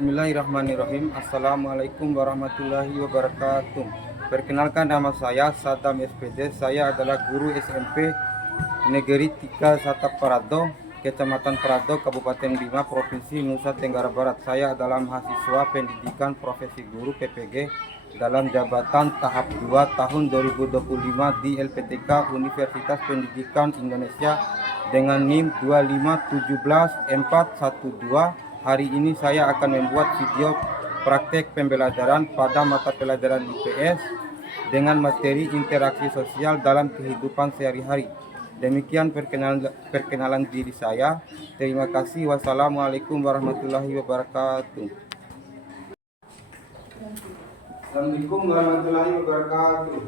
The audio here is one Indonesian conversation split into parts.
Bismillahirrahmanirrahim. Assalamualaikum warahmatullahi wabarakatuh. Perkenalkan, nama saya Saddam SPD. Saya adalah guru SMP Negeri 3 Satap Parado, Kecamatan Parado, Kabupaten Bima, Provinsi Nusa Tenggara Barat. Saya adalah mahasiswa pendidikan profesi guru PPG dalam jabatan tahap 2 tahun 2025 di LPTK Universitas Pendidikan Indonesia dengan NIM 2517412. Hari ini saya akan membuat video praktek pembelajaran pada mata pelajaran IPS dengan materi interaksi sosial dalam kehidupan sehari-hari. Demikian perkenalan diri saya. Terima kasih. Wassalamualaikum warahmatullahi wabarakatuh. Assalamualaikum warahmatullahi wabarakatuh.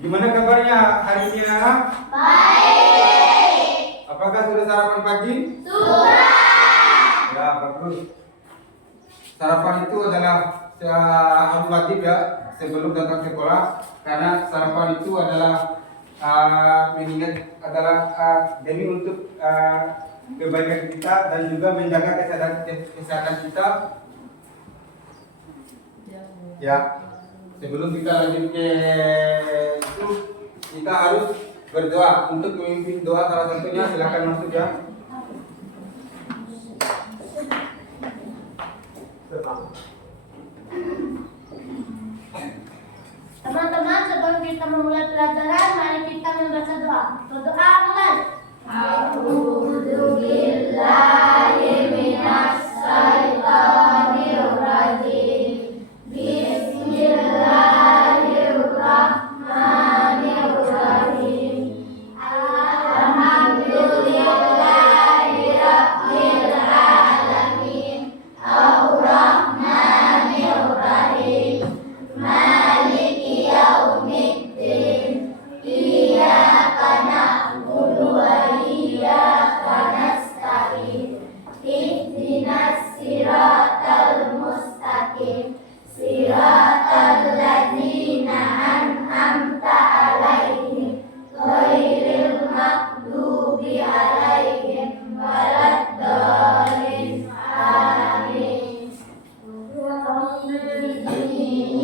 Gimana kabarnya hari ini, anak? Baik. Apakah sudah sarapan pagi? Sudah. Ya, bagus. Sarapan itu adalah harus wajib ya sebelum datang sekolah, karena sarapan itu adalah mengingat demi untuk kebaikan kita dan juga menjaga kesehatan kita. Ya. Sebelum kita lanjut ke itu, kita harus berdoa. Untuk memimpin doa salah satunya, silakan masuk ya. Teman-teman, sebelum kita memulai pelajaran, mari kita membaca doa. Berdoa mulai. A'udzubillahi minasyaitonir rajim. Bismillahirrahmanirrahim. Alhamdulillahirabbil alamin. Ar-Rahmanir-Rahim. Maliki yaumiddin. Iyyaka na'budu wa iyyaka nasta'in. Ihdinas siratal mustaqim. Siratal ladzina an'amta 'alaihim ghairil maghdubi 'alaihim waladdallin. Amin.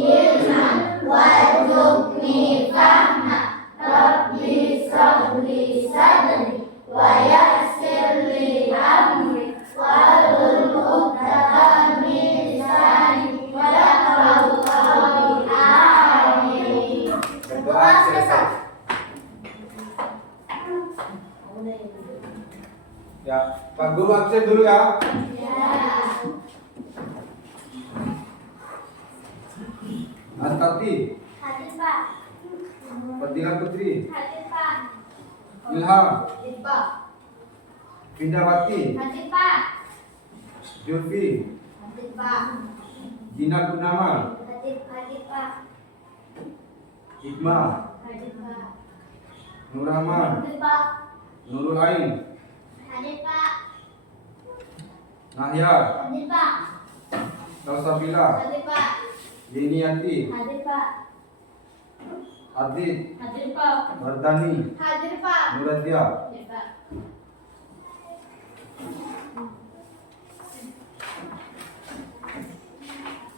Ilman warzuqni fahma rabbi shrahli sadri wa yassir li amri wahlul 'uqdatam min lisani yafqahu qawli. Amin. Berdoa selesai. Ya, Pak Guru absen dulu ya. Antati, Hadir Pak. Fadila Putri, Hadir Pak. Ilham, Hadir Pak. Findawati, Hadir Pak. Julfi, Hadir Pak. Gina Gunamal, Hadir Pak. Hikmah, Hadir Pak. Nur Rahman, Hadir Pak. Nurul Ain, Hadir Pak. Nahya, Hadir Pak. Nausabila, Hadir Pak. Diniati, Hadir Pak. Adit, Hadir Pak. Mardani, Hadir Pak. Nuradia. Hadir Pak.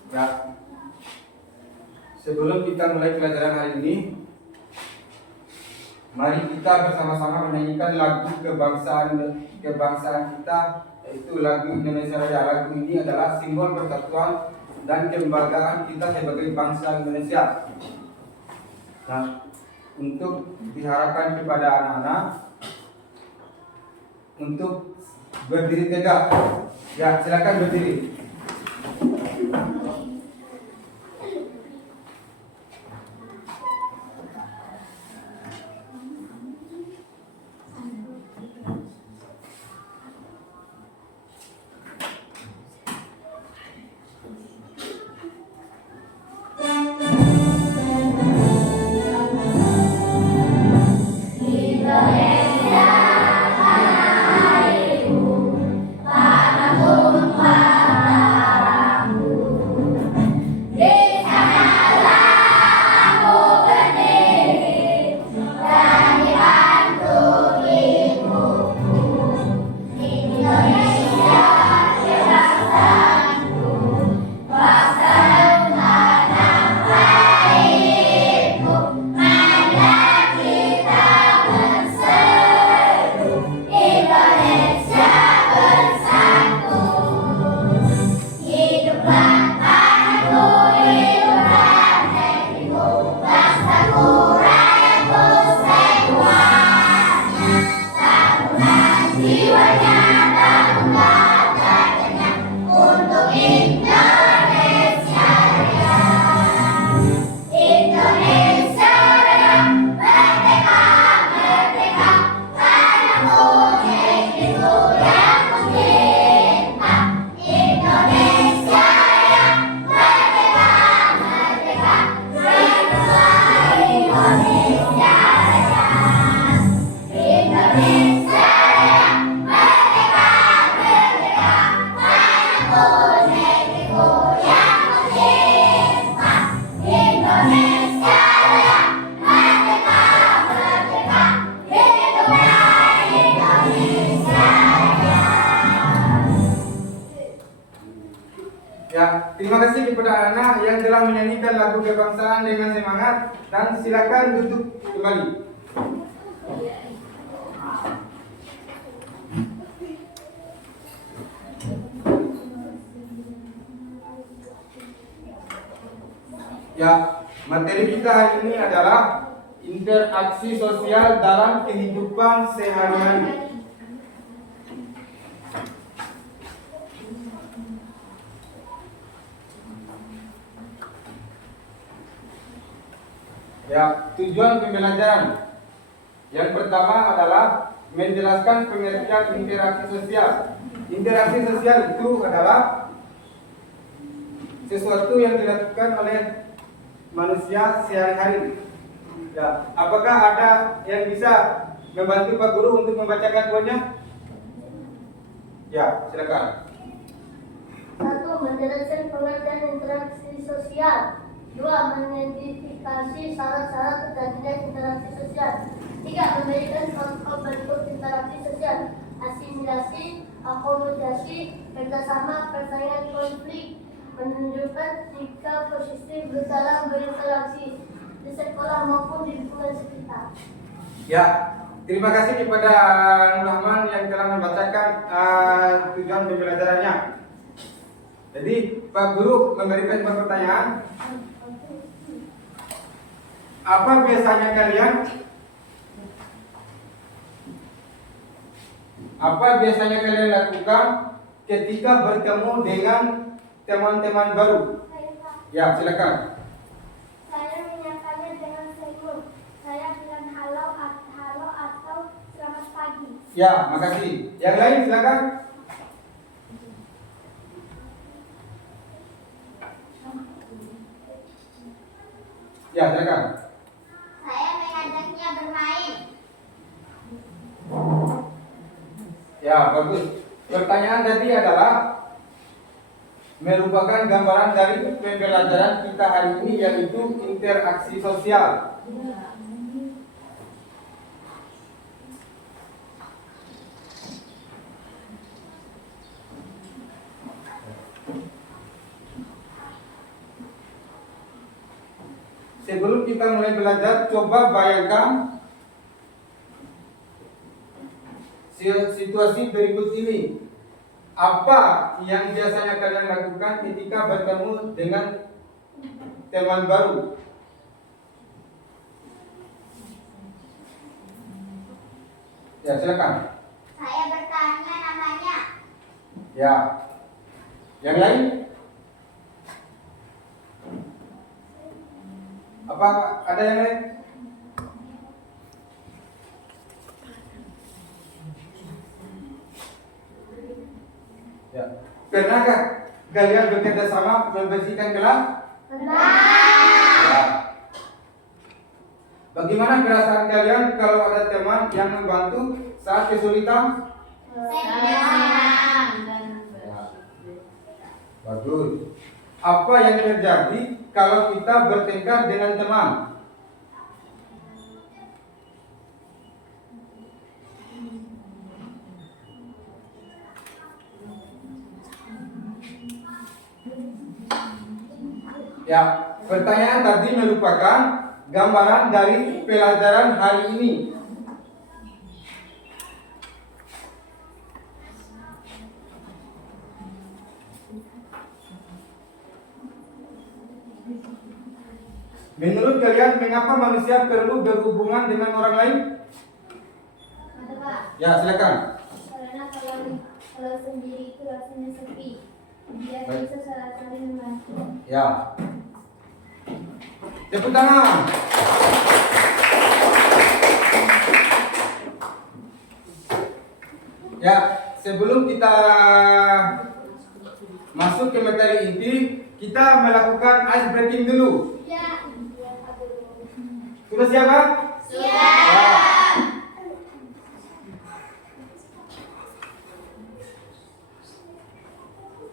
Ya. Sebelum kita mulai pelajaran hari ini, mari kita bersama-sama menyanyikan lagu kebangsaan kita, yaitu lagu Indonesia Raya. Lagu ini adalah simbol persatuan dan kelembagaan kita sebagai bangsa Indonesia. Nah, untuk diharapkan kepada anak-anak untuk berdiri tegak. Ya, silakan berdiri. Indonesia tanah airku, tanah tumpah Dan silakan duduk kembali. Ya, materi kita hari ini adalah interaksi sosial dalam kehidupan sehari-hari. Ya, tujuan pembelajaran yang pertama adalah menjelaskan pengertian interaksi sosial. Interaksi sosial itu adalah sesuatu yang dilakukan oleh manusia sehari-hari. Ya, apakah ada yang bisa membantu Pak Guru untuk membacakan poinnya? Ya, silakan. 1. Menjelaskan pengertian interaksi sosial. 2. Mengidentifikasi syarat-syarat terjadinya interaksi sosial. 3. Memberikan contoh bentuk interaksi sosial. Asimilasi, akomodasi, kerjasama, persaingan, konflik. Menunjukkan sikap positif dalam berinteraksi di sekolah maupun di lingkungan sekitar. Ya, terima kasih kepada Nur Rahman yang telah membacakan tujuan pembelajarannya. Jadi Pak Guru memberikan pertanyaan. Apa biasanya kalian lakukan ketika bertemu dengan teman-teman baru? Ya, silakan. Saya menyapanya dengan senyum. Saya bilang halo atau selamat pagi. Ya, makasih. Yang lain silakan. Ya, silakan. Saya mengajaknya bermain. Ya, bagus. Pertanyaan tadi adalah merupakan gambaran dari pembelajaran kita hari ini, yaitu interaksi sosial. Sebelum kita mulai belajar, coba bayangkan situasi berikut ini. Apa yang biasanya kalian lakukan ketika bertemu dengan teman baru? Ya, silakan. Saya bertanya namanya. Ya. Yang lain? Apa ada yang lain? Ya. Pernahkah kalian bekerja sama membersihkan kelas? Ya. Bagaimana perasaan kalian kalau ada teman yang membantu saat kesulitan? Ya. Bagus. Apa yang terjadi kalau kita bertengkar dengan teman? Ya, pertanyaan tadi merupakan gambaran dari pelajaran hari ini. Menurut kalian, mengapa manusia perlu berhubungan dengan orang lain? Ya, silakan. Karena kalau sendiri itu rasanya sepi. Dia bisa saling membantu. Ya. Tepuk tangan. Ya, sebelum kita masuk ke materi inti, kita melakukan ice breaking dulu. Ya. Sudah siap, Pak? Siap.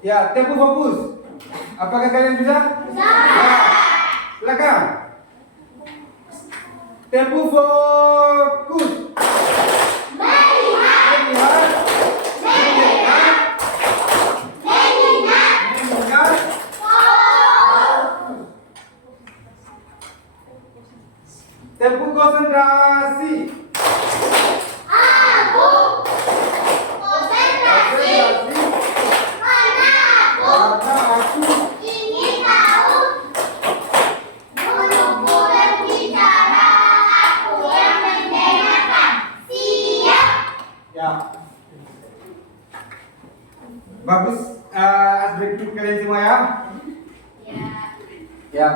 Ya, tempo fokus. Apakah kalian bisa? Bisa. Ya. Silakan. Tempo fokus. Melihat. Tempo konsentrasi. Aku konsentrasi karena aku ingin tahu guruku berbicara, aku yang mendengarkan. Siap. Ya. Bagus. Breaking kalian semua ya. Ya. Ya.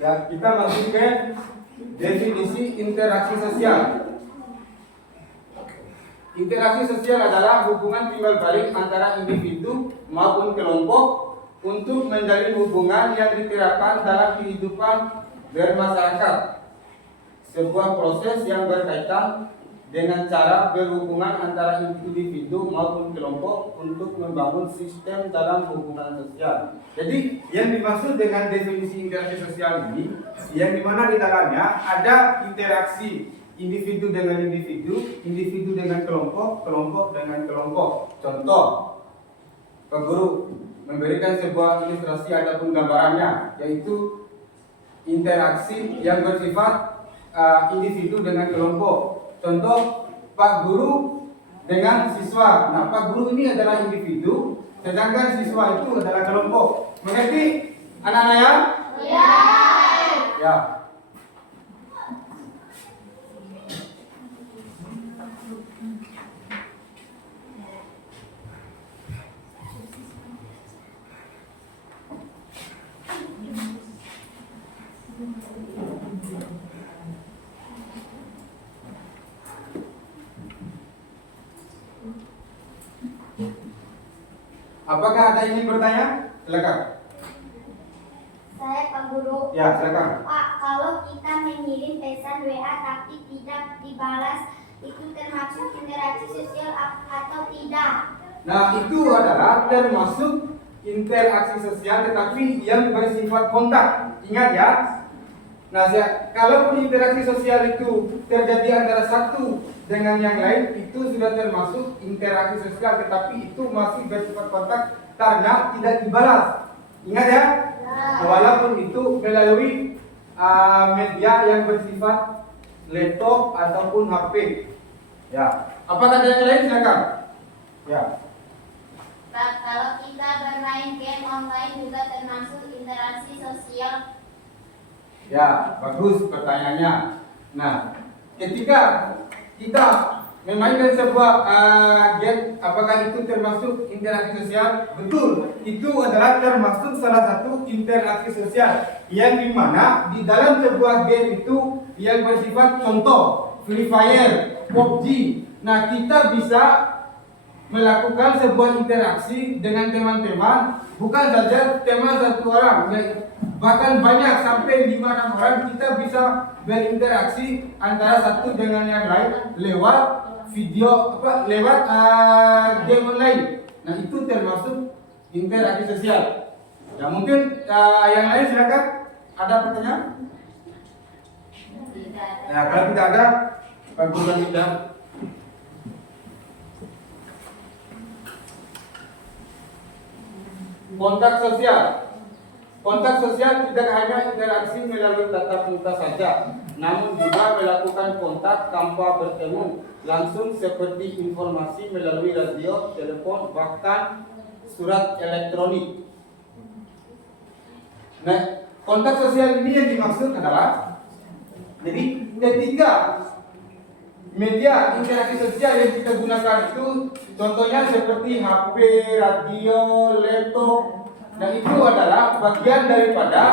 Ya, kita masuk ke definisi interaksi sosial. Interaksi sosial adalah hubungan timbal balik antara individu maupun kelompok untuk menjalin hubungan yang diterapkan dalam kehidupan bermasyarakat. Sebuah proses yang berkaitan dengan cara berhubungan antara individu maupun kelompok untuk membangun sistem dalam hubungan sosial. Jadi yang dimaksud dengan definisi interaksi sosial ini, yang dimana di dalamnya ada interaksi individu dengan individu, individu dengan kelompok, kelompok dengan kelompok. Contoh, Pak Guru memberikan sebuah ilustrasi ataupun gambarannya, yaitu interaksi yang bersifat individu dengan kelompok. Contoh, Pak Guru dengan siswa. Nah, Pak Guru ini adalah individu, sedangkan siswa itu adalah kelompok. Mengerti anak-anak ya? Ya. Ya. Apakah ada yang ingin bertanya? Silakan. Saya Pak Guru. Ya, silakan. Pak, kalau kita mengirim pesan WA tapi tidak dibalas, itu termasuk interaksi sosial atau tidak? Nah, itu adalah termasuk interaksi sosial tetapi yang bersifat kontak. Ingat ya. Nah, kalaupun interaksi sosial itu terjadi antara satu dengan yang lain, itu sudah termasuk interaksi sosial tetapi itu masih bersifat kontak karena tidak dibalas. Ingat ya. Walaupun itu melalui media yang bersifat laptop ataupun HP. Ya. Apakah ada yang lain? Silakan. Ya. Pak, kalau kita bermain game online juga termasuk interaksi sosial? Ya, bagus pertanyaannya. Nah, ketika kita memainkan sebuah game, apakah itu termasuk interaksi sosial? Betul, itu adalah termasuk salah satu interaksi sosial yang dimana di dalam sebuah game itu yang bersifat contoh Free Fire, PUBG. Nah, kita bisa melakukan sebuah interaksi dengan teman-teman, bukan saja teman satu orang, bahkan banyak sampai 5-6 orang kita bisa berinteraksi antara satu dengan yang lain lewat video lewat game online. Nah, itu termasuk interaksi sosial. Ya, mungkin yang lain silakan. Ada pertanyaan? Tidak. Nah, kalau tidak ada, Pak Guru tidak. Kontak sosial. Kontak sosial tidak hanya interaksi melalui tatap muka saja, namun juga melakukan kontak tanpa bertemu langsung seperti informasi melalui radio, telepon, bahkan surat elektronik. Nah, kontak sosial ini yang dimaksud adalah, jadi ketika media interaksi sosial yang kita gunakan itu contohnya seperti HP, radio, laptop. Dan itu adalah bagian daripada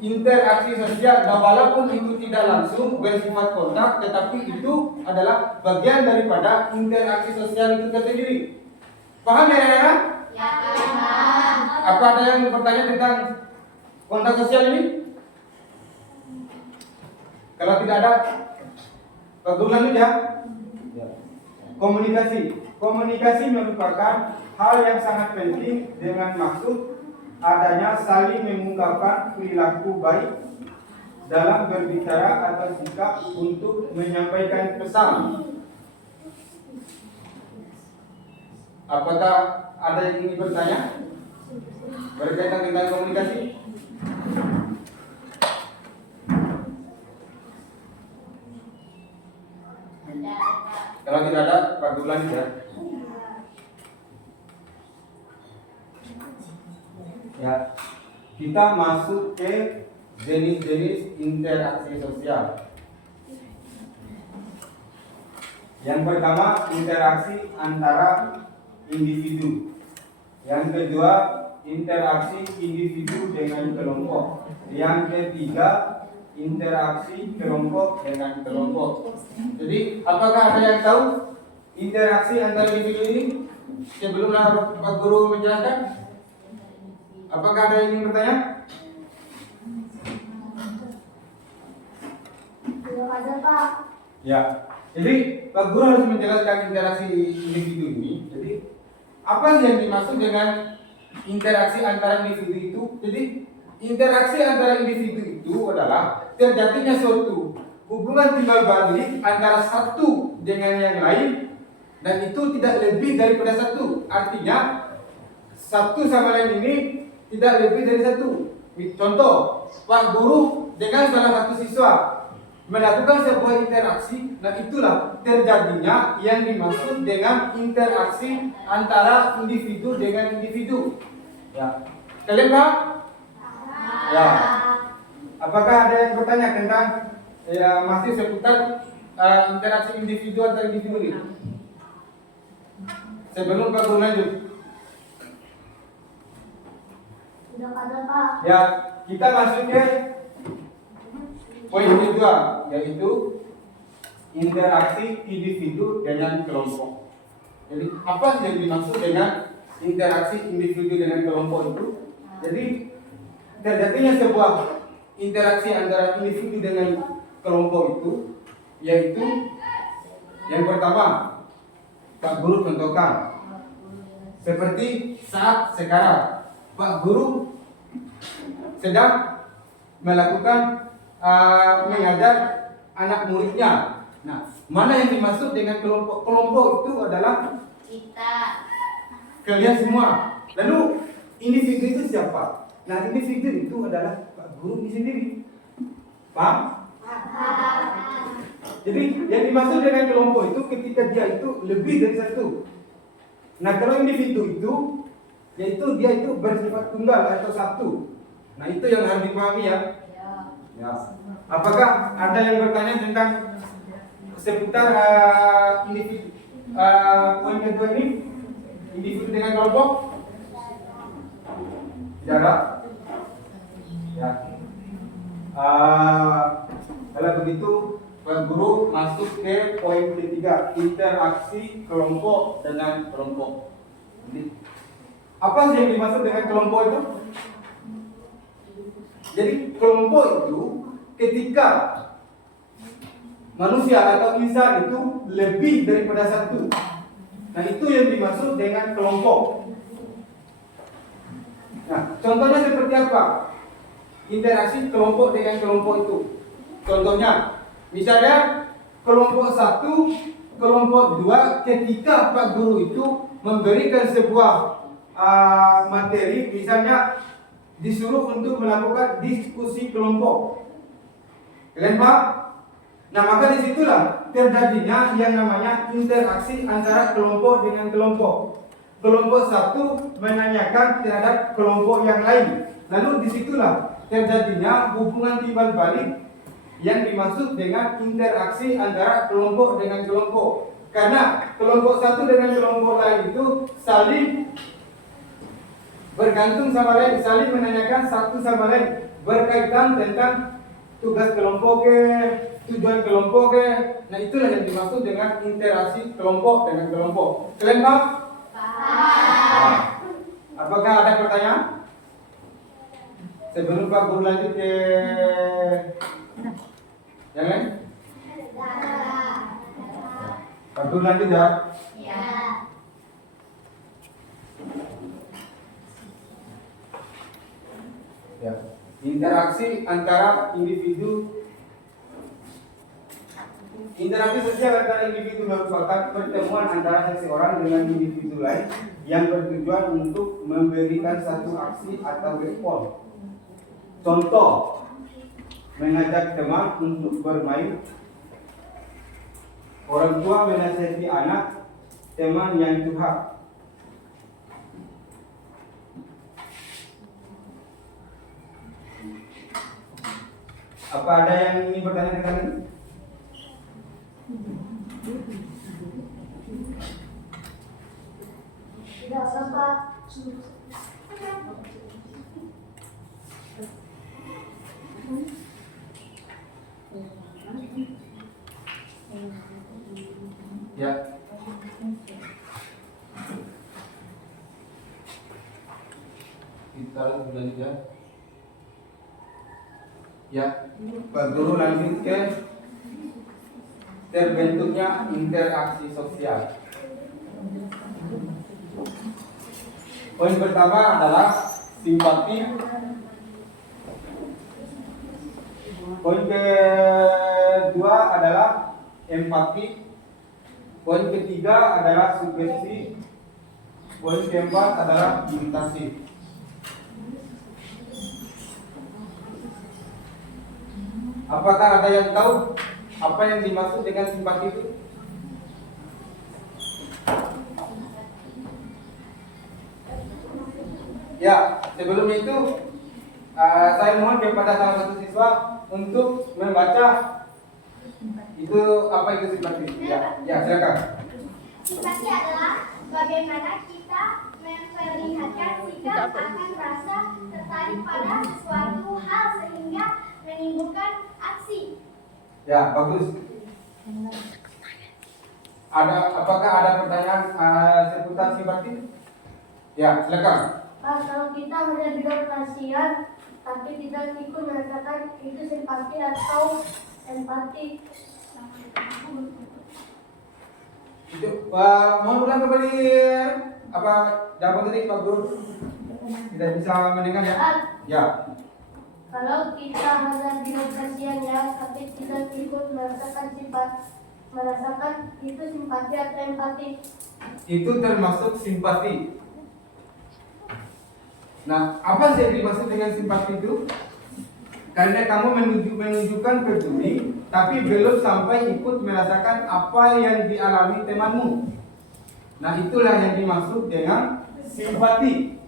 interaksi sosial. Nah, walaupun itu tidak langsung bersifat kontak, tetapi itu adalah bagian daripada interaksi sosial itu sendiri. Paham ya, Nana? Ya, Pak. Apa ada yang bertanya tentang kontak sosial ini? Kalau tidak ada, Pak Guru lanjut ya. Komunikasi. Komunikasi merupakan hal yang sangat penting dengan maksud adanya saling mengungkapkan perilaku baik dalam berbicara atau sikap untuk menyampaikan pesan. Apakah ada yang ingin bertanya? berkaitan dengan komunikasi? Kalau tidak ada, Pak Guru lanjut ya. Ya, kita masuk ke jenis-jenis interaksi sosial. Yang pertama, interaksi antara individu. Yang kedua, interaksi individu dengan kelompok. Yang ketiga, interaksi kelompok dengan kelompok. Jadi, apakah ada yang tahu interaksi antara individu ini? Sebelum Pak Guru menjelaskan, apakah ada yang ingin bertanya? Belum ada, Pak. Ya. Jadi Pak Guru harus menjelaskan interaksi individu ini. Jadi apa yang dimaksud dengan interaksi antara individu itu? Jadi interaksi antara individu itu adalah terjadinya suatu hubungan timbal balik antara satu dengan yang lain, dan itu tidak lebih daripada satu. Artinya satu sama lain ini tidak lebih dari satu. Contoh, Pak Guru dengan salah satu siswa melakukan sebuah interaksi, dan itulah terjadinya yang dimaksud dengan interaksi antara individu dengan individu. Ya, kalian paham? Ya. Apakah ada yang bertanya tentang masih seputar interaksi individu antar individu ini? Sebelum Pak Guru lanjut. Tidak ada, Pak. Ya, kita masuk ke poin kedua, yaitu interaksi individu dengan kelompok. Jadi apa yang dimaksud dengan interaksi individu dengan kelompok itu? Jadi terjadinya sebuah interaksi antara individu dengan kelompok itu, yaitu yang pertama, Pak Guru contohkan seperti saat sekarang Pak Guru sedang melakukan mengajar anak muridnya. Nah, mana yang dimaksud dengan kelompok? Kelompok itu adalah Kita. kalian semua. Lalu individu itu siapa? Nah, individu itu adalah Pak Guru sendiri. Paham? Jadi yang dimaksud dengan kelompok itu ketika dia itu lebih dari satu. Nah, kalau individu itu yaitu dia itu bersifat tunggal atau satu. Nah, itu yang harus dipahami ya. Ya. Apakah ada yang bertanya tentang seputar individu poin kedua ini, individu dengan kelompok? Tidak ada? Ya. Kalau begitu, Pak Guru masuk ke poin ketiga, interaksi kelompok dengan kelompok. Jadi, apa sih yang dimaksud dengan kelompok itu? Jadi kelompok itu ketika manusia atau insan itu lebih daripada satu. Nah, itu yang dimaksud dengan kelompok. Nah, contohnya seperti apa? Interaksi kelompok dengan kelompok itu. Contohnya, misalnya kelompok satu, kelompok dua, ketika Pak Guru itu memberikan sebuah materi, misalnya disuruh untuk melakukan diskusi kelompok. Kalian paham? Nah, maka disitulah terjadinya yang namanya interaksi antara kelompok dengan kelompok. Kelompok satu menanyakan terhadap kelompok yang lain. Lalu disitulah terjadinya hubungan timbal balik yang dimaksud dengan interaksi antara kelompok dengan kelompok. Karena kelompok satu dengan kelompok lain itu saling bergantung sama lain, saling menanyakan satu sama lain berkaitan tentang tugas kelompok ke, tujuan kelompok ke. Nah, itulah yang dimaksud dengan interaksi kelompok dengan kelompok. Kalian paham? Paham. Apakah ada pertanyaan? Sebelum Pak Guru lanjut ke yang lain? Pak Guru lanjut ya? Ya. Ya. Interaksi antara individu. Interaksi sosial antara individu merupakan pertemuan antara seseorang dengan individu lain yang bertujuan untuk memberikan satu aksi atau respon. Contoh, mengajak teman untuk bermain, orang tua menasihati anak, teman yang curhat. Apa ada yang ingin bertanya tentang ini? Tidak apa. Ya. Kita lanjut ya. Pak Guru lanjut ke terbentuknya interaksi sosial. Poin pertama adalah simpati. Poin kedua adalah empati. Poin ketiga adalah sugesti. Poin keempat adalah imitasi. Apakah ada yang tahu apa yang dimaksud dengan simpati itu? Ya, sebelum itu saya mohon kepada salah satu siswa untuk membaca itu apa itu simpati. Ya, silakan. Simpati adalah bagaimana kita memperlihatkan sikap akan rasa tertarik pada sesuatu hal sehingga menimbulkan aksi. Ya, bagus. Apakah ada pertanyaan seputar simpati? Ya, silakan. Pak, kalau kita hanya bilang kasihan tapi tidak ikut merasakan itu simpati atau empati. Itu mohon ulang kembali apa jawaban tadi Pak Guru? Tidak bisa mendengar ya? Ya. Kalau kita hanya bilang kasihan ya tapi tidak ikut merasakan itu simpati atau empati. Itu termasuk simpati. Nah, apa sih yang dimaksud dengan simpati itu? Karena kamu menunjukkan peduli, tapi belum sampai ikut merasakan apa yang dialami temanmu. Nah, itulah yang dimaksud dengan simpati.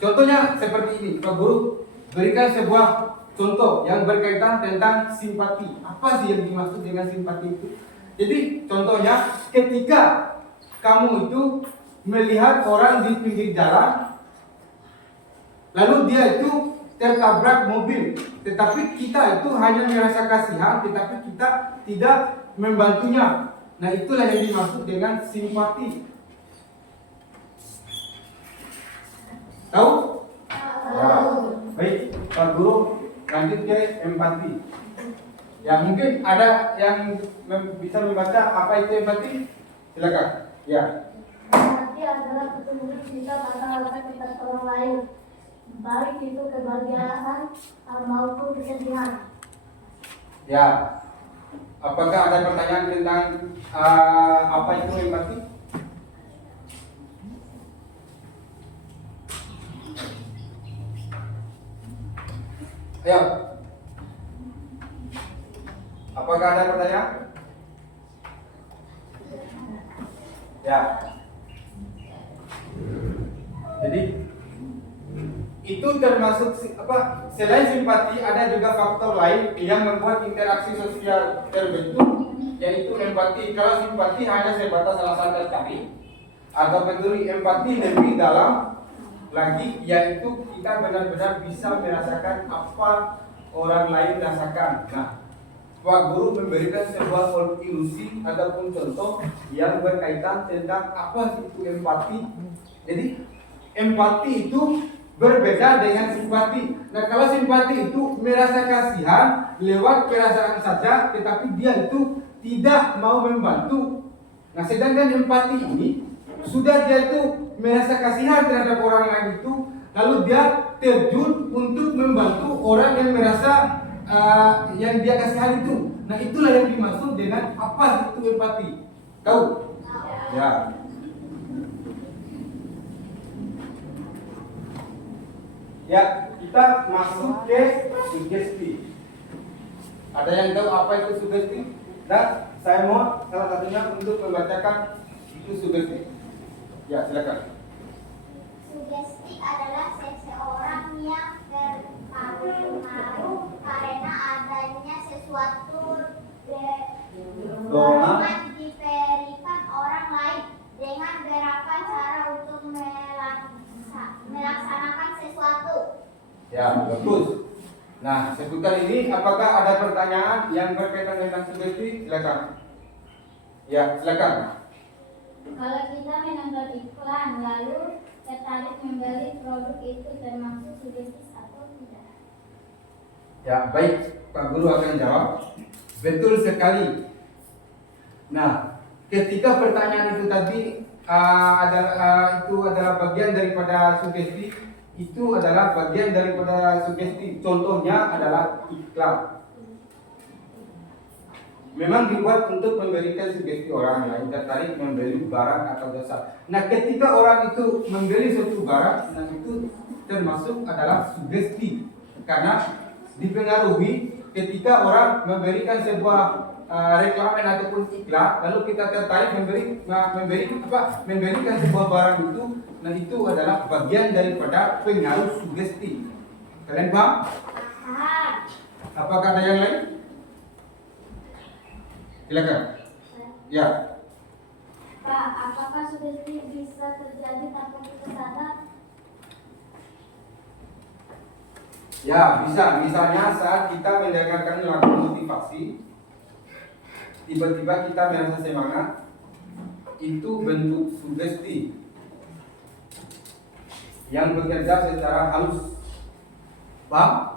Contohnya seperti ini, Pak Guru berikan sebuah contoh yang berkaitan tentang simpati. Apa sih yang dimaksud dengan simpati itu? Jadi, contohnya ketika kamu itu melihat orang di pinggir jalan, lalu dia itu tertabrak mobil, tetapi kita itu hanya merasa kasihan, tetapi kita tidak membantunya. Nah, itulah yang dimaksud dengan simpati. Tahu? Ya. Baik, Pak Guru lanjut ke empati. Ya, mungkin ada yang bisa membaca apa itu empati? Silakan. Ya. Empati adalah pertumbuhan sikap atau rasa kita orang lain, baik itu kebahagiaan maupun kesedihan. Ya. Apakah ada pertanyaan tentang apa itu empati? Ayo. Apakah ada pertanyaan? Ya. Jadi itu termasuk apa? Selain simpati, ada juga faktor lain yang membuat interaksi sosial terbentuk, yaitu empati. Kalau simpati hanya sebatas alasan tertarik, atau peduli, empati lebih dalam lagi, yaitu kita benar-benar bisa merasakan apa orang lain rasakan. Nah, Pak Guru memberikan sebuah ilusi ataupun contoh yang berkaitan tentang apa itu empati. Jadi empati itu berbeda dengan simpati. Nah, kalau simpati itu merasa kasihan lewat perasaan saja, tetapi dia itu tidak mau membantu. Nah, sedangkan empati ini sudah dia itu merasa kasihan terhadap orang lain itu, lalu dia terjun untuk membantu orang yang merasa yang dia kasihan itu. Nah, itulah yang dimaksud dengan apa itu empati. Tahu? Ya. Ya, kita masuk ke sugesti. Ada yang tahu apa itu sugesti? Dan saya mau salah satunya untuk membacakan itu sugesti. Ya, silakan. Sugesti adalah seseorang yang terpengaruh karena adanya sesuatu dorongan diberikan orang lain dengan beberapa cara untuk melaksanakan sesuatu. Ya, bagus. Nah, seputar ini apakah ada pertanyaan yang berkaitan dengan sugesti? Silakan. Ya, silakan. Kalau kita menonton iklan lalu tertarik membeli produk itu termasuk sugesti atau tidak? Ya, baik. Pak Guru akan jawab. Betul sekali. Nah, ketika pertanyaan itu tadi itu adalah bagian daripada sugesti, itu adalah bagian daripada sugesti. Contohnya adalah iklan. Memang dibuat untuk memberikan sugesti orang lain tertarik membeli barang atau jasa. Nah, ketika orang itu membeli suatu barang, nah itu termasuk adalah sugesti karena dipengaruhi ketika orang memberikan sebuah reklamen ataupun iklan, lalu kita tertarik memberikan sebuah barang itu, nah itu adalah bagian daripada pengaruh sugesti. Kalian paham? Apakah ada yang lain? Silakan. Ya. Pak, apakah sugesti bisa terjadi tanpa kita sadar? Ya, bisa. Misalnya saat kita mendengarkan lagu motivasi, tiba-tiba kita merasa semangat, itu bentuk sugesti yang bekerja secara halus. Paham?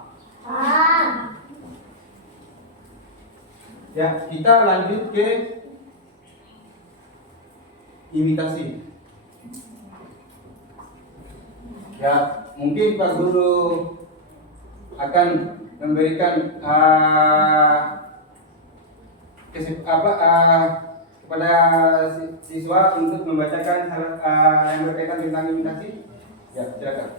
Ya, kita lanjut ke imitasi. Ya, mungkin Pak Guru akan memberikan kepada siswa untuk membacakan yang berkaitan tentang imitasi. Ya, silakan.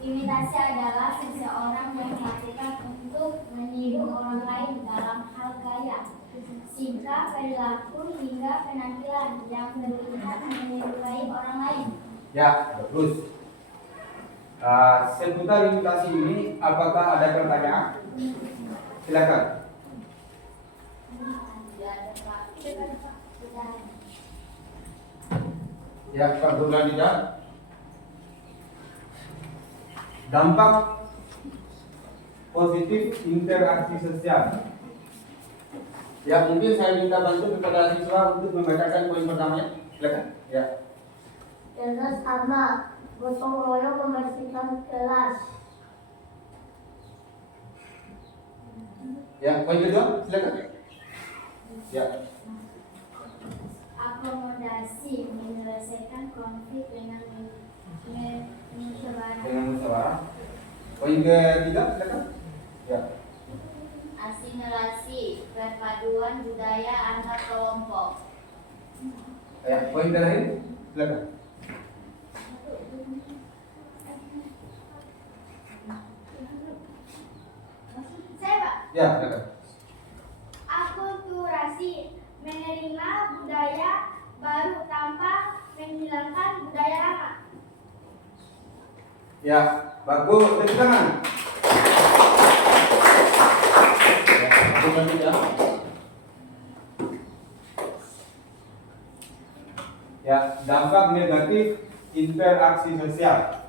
Imitasi adalah seseorang yang melakukan untuk meniru orang lain dalam hal gaya, sikap, perilaku, hingga penampilan yang berlebihan menyerupai orang lain. Ya, bagus. Seputar imitasi ini, apakah ada pertanyaan? Silakan. Ya, Pak Guru lanjutkan. Dampak positif interaksi sosial. Ya, mungkin saya minta bantu kepada siswa untuk membacakan poin pertamanya. Silakan. Ya. Kelas anak gotong royong membersihkan kelas. Ya, poin kedua, silakan. Ya. Akomodasi menyelesaikan konflik dengan musyawarah. Dengan musyawarah. Poin ketiga, silakan. Ya. Asimilasi perpaduan budaya antar kelompok. Ya, poin terakhir, silakan. Saya Pak. Ya, silakan. Akulturasi menerima budaya baru tanpa menghilangkan budaya lama. Ya, bagus. Tepuk tangan. Ya, bagus lanjut ya. Ya, dampak negatif interaksi sosial.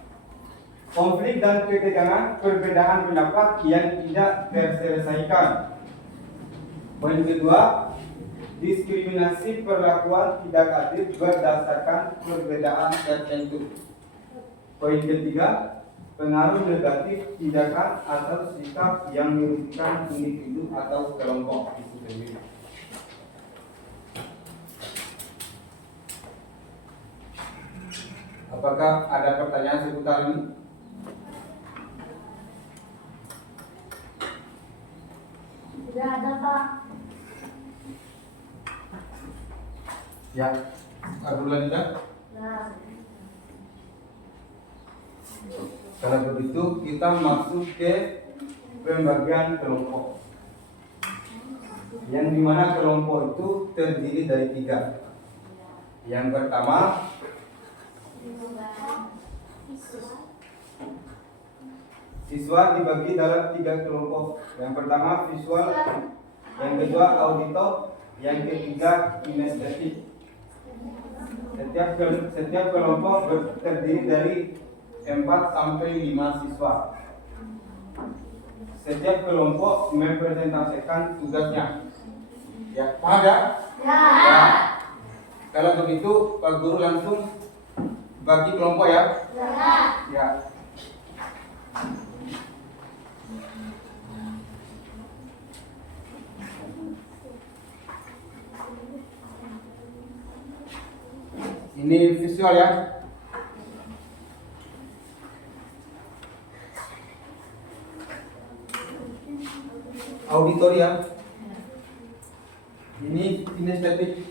Konflik dan ketegangan, perbedaan pendapat yang tidak terselesaikan. Poin kedua, diskriminasi perlakuan tidak adil berdasarkan perbedaan tertentu. Poin ketiga, pengaruh negatif tindakan atau sikap yang merugikan individu atau kelompok itu sendiri. Apakah ada pertanyaan seputar ini? Tidak ada Pak. Ya, Adulan tidak? Kalau begitu kita masuk ke pembagian kelompok. Yang dimana kelompok itu terdiri dari 3. Yang pertama siswa dibagi dalam 3 kelompok. Yang pertama visual, yang kedua auditor, yang ketiga kinestetik. Setiap kelompok terdiri dari 4 sampai 5 siswa. Setiap kelompok mempresentasikan tugasnya. Ya, ada? Ya. Kalau begitu, Pak Guru langsung bagi kelompok ya? Ya. Ini visual ya. Auditorium. Ini kinestetik.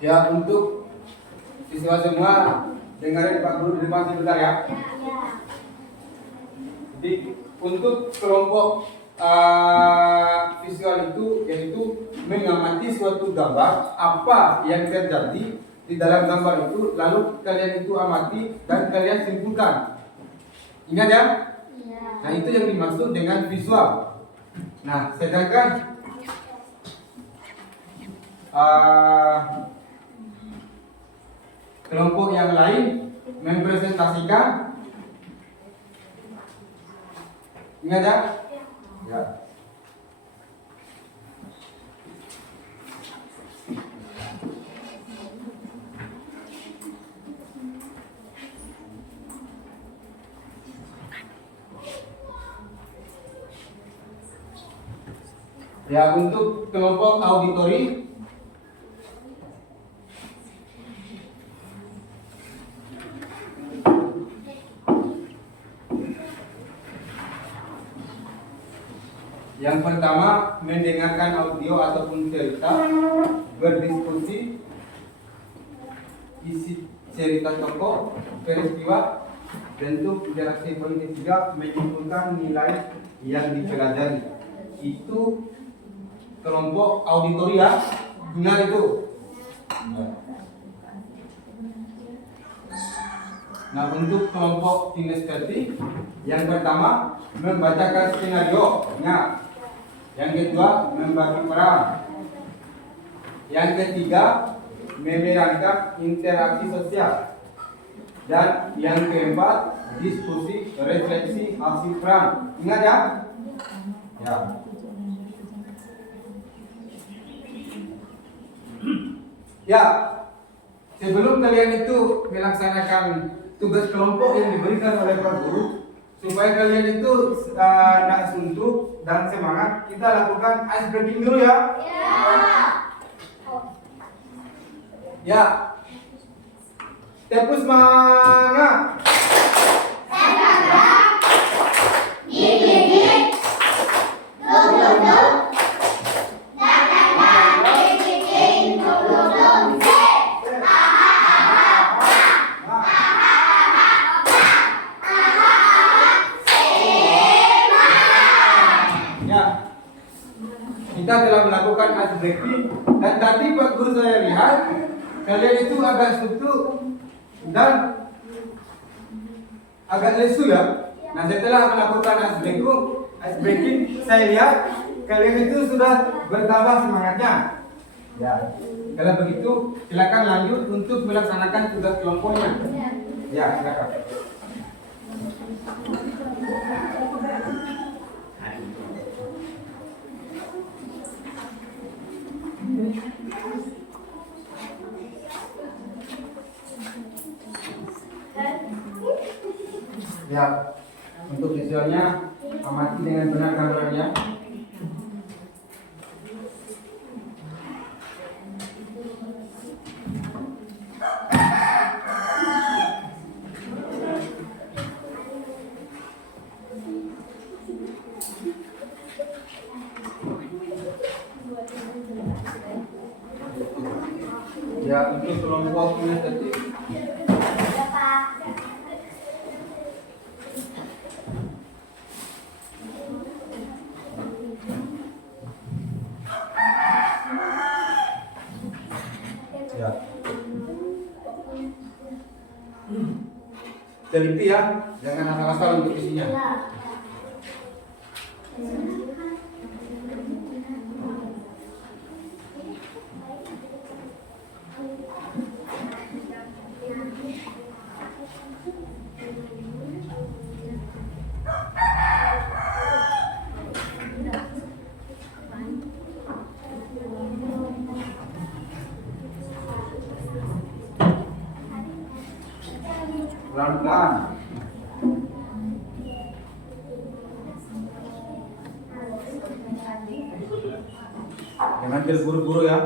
Ya, untuk siswa semua dengarin Pak Guru di depan sebentar ya. Jadi untuk kelompok visual itu yaitu mengamati suatu gambar, apa yang terjadi di dalam gambar itu, lalu kalian itu amati dan kalian simpulkan. Ingat ya? Nah, itu yang dimaksud dengan visual. Nah, sedangkan kelompok yang lain mempresentasikan. Ingat ya? Ya. Ya, untuk kelompok auditori yang pertama mendengarkan audio ataupun cerita, berdiskusi, isi cerita tokoh, peristiwa, bentuk interaksi politik juga, menyimpulkan nilai yang dipelajari. Itu kelompok auditori ya, benar itu. Nah, untuk kelompok kinestetik, yang pertama membacakan skenario, ingat. Yang kedua membagi peran. Yang ketiga memenangkan interaksi sosial. Dan yang keempat diskusi, refleksi, hasil peran. Ingat ya? Ya. Ya, sebelum kalian itu melaksanakan tugas kelompok yang diberikan oleh Pak Guru, supaya kalian itu tidak suntuk dan semangat, kita lakukan ice breaking dulu ya. Ya. Tepuk semangat. Kita telah melakukan ice breaking dan tadi Pak Guru saya lihat kalian itu agak suntuk dan agak lesu ya. Nah, setelah melakukan ice breaking saya lihat kalian itu sudah bertambah semangatnya. Ya. Kalau begitu, silakan lanjut untuk melaksanakan tugas kelompoknya. Ya, silakan. Ya, untuk visualnya amati dengan benar gambarnya. Ya, untuk kelompok kinestetik. Ya. Teliti ya, jangan asal-asal untuk isinya. Pelan-pelan. Jangan terburu-buru ya.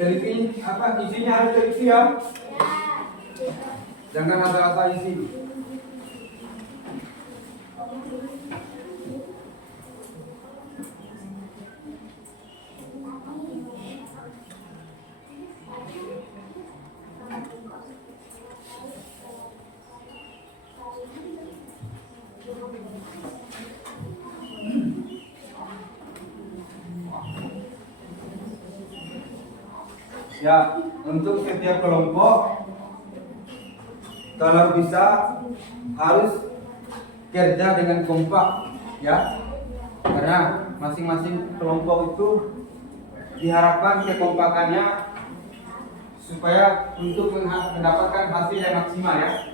Teliti apa isinya harus teliti ya. Jangan asal-asal isi. Ya, untuk setiap kelompok kalau bisa harus kerja dengan kompak ya, karena masing-masing kelompok itu diharapkan kekompakannya supaya untuk mendapatkan hasil yang maksimal ya.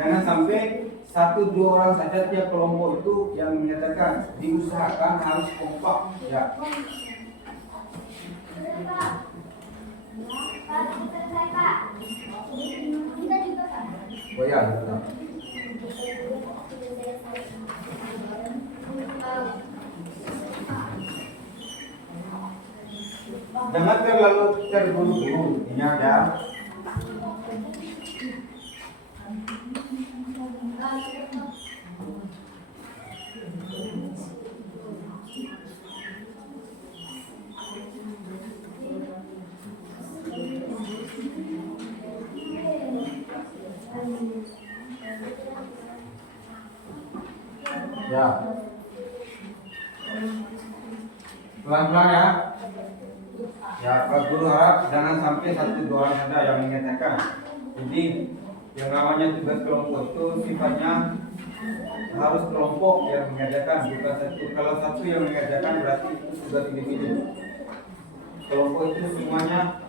Jangan sampai 1-2 orang saja tiap kelompok itu yang menyatakan, diusahakan harus kompak ya. Oh ya, betul. Jangan terlalu terburu-buru, ingat ya. Ya, pelan-pelan ya. Ya, Pak Guru harap jangan sampai 1-2 orang saja yang menyatakan. Jadi yang namanya tugas kelompok itu sifatnya harus kelompok yang mengerjakan, bukan satu. Kalau satu yang mengerjakan berarti itu tugas individu. Kelompok itu semuanya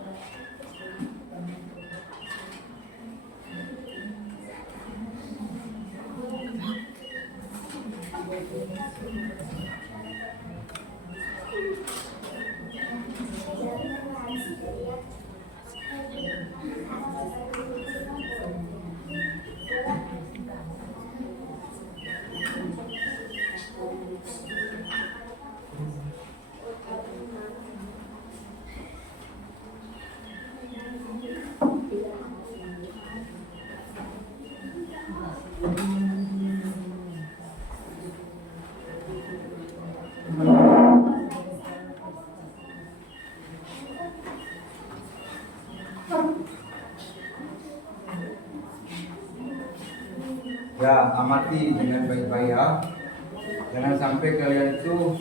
Ya, amati dengan baik-baik ya. Jangan sampai kalian itu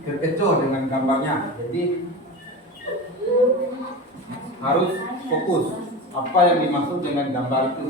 terkecoh dengan gambarnya. Jadi harus fokus apa yang dimaksud dengan gambar itu.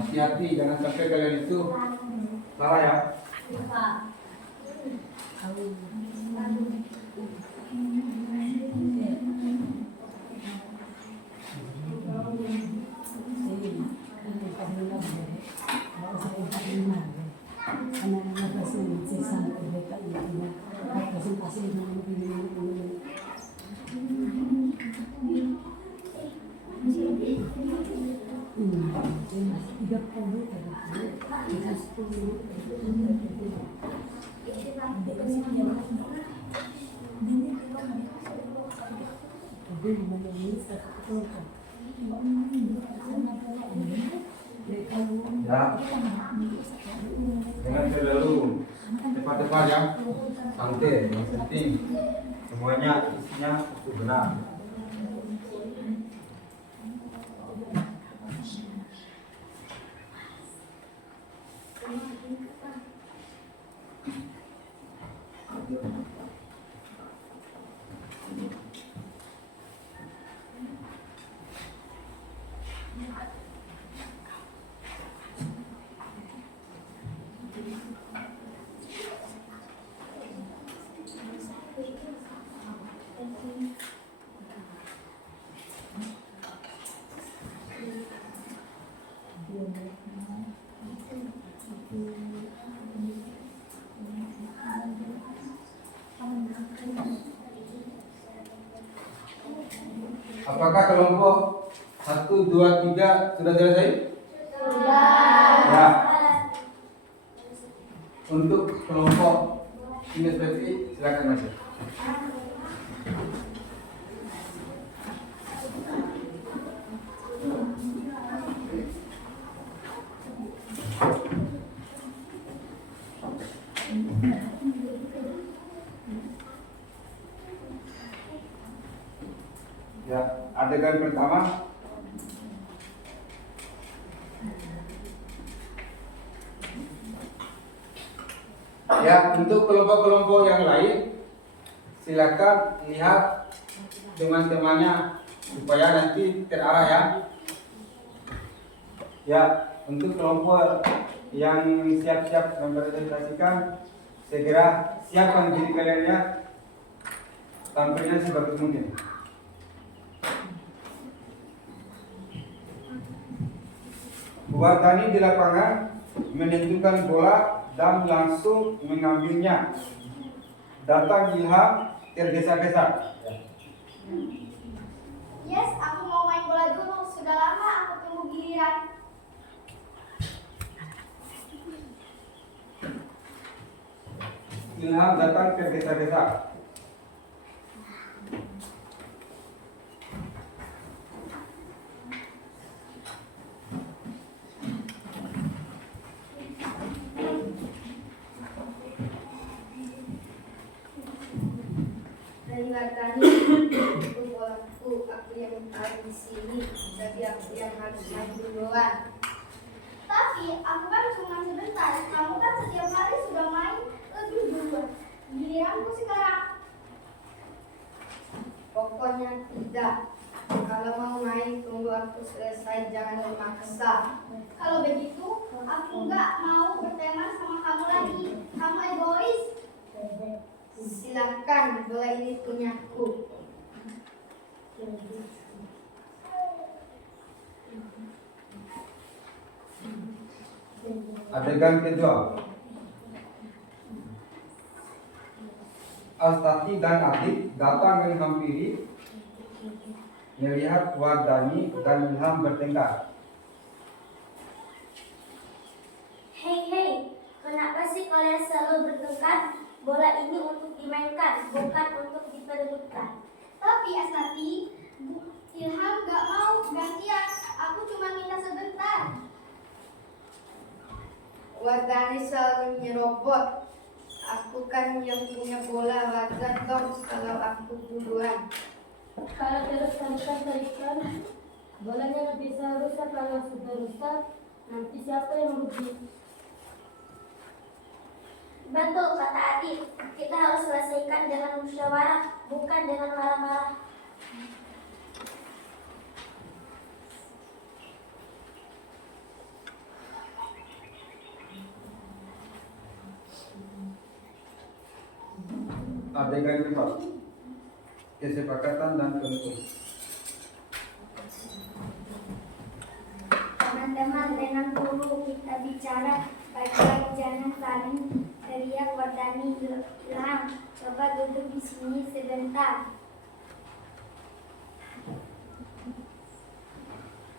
Hati-hati jangan sampai kalian itu salah ya. Ya, jangan terlalu cepat-cepat ya, santai. Yang penting semuanya isinya itu benar. Apakah kelompok 1, 2, 3 sudah selesai? Sudah. Ya. Untuk kelompok kinestetik silakan masuk. Ya, adegan pertama. Ya, untuk kelompok-kelompok yang lain silakan lihat teman-temannya supaya nanti terarah ya. Ya, untuk kelompok yang siap-siap mempresentasikan segera siapkan diri kalian ya. Tampilnya sebagus mungkin. Buat Dani di lapangan menentukan bola dan langsung mengambilnya. Datang Ilham tergesa-gesa. Yes, aku mau main bola dulu. Sudah lama aku tunggu giliran. Ilham datang tergesa-gesa. Tadi itu bolaku, aku yang ada di sini, tapi aku yang harus main duluan. Tapi aku kan cuma sebentar, kamu kan setiap hari sudah main lebih duluan. Giliranku sekarang. Pokoknya tidak. Kalau mau main, tunggu aku selesai, jangan memaksa. Kalau begitu, aku nggak mau berteman sama kamu lagi. Kamu egois. Silakan, bola ini punyaku. Adegan kedua. Astati dan Adik datang menghampiri, melihat Wardani dan Ilham bertengkar. Hei, kenapa sih kalian selalu bertengkar? Bola ini untuk dimainkan, bukan untuk diperebutkan. Tapi Astati, Ilham gak mau gantian. Aku cuma minta sebentar. Wardani selalu nyerobot. Aku kan yang punya bola, wajar dong kalau aku duluan. Kalau terus-terusan terikan, bolanya nggak bisa rusak. Kalau sudah rusak, nanti siapa yang rugi? Betul kata Adik, kita harus selesaikan dengan musyawarah, bukan dengan marah-marah. Adegan keempat. Kesepakatan dan penentu. Teman-teman, tenang dulu, kita bicara baik-baik, jangan saling teriak. Wardani, Ilham, coba duduk di sini sebentar.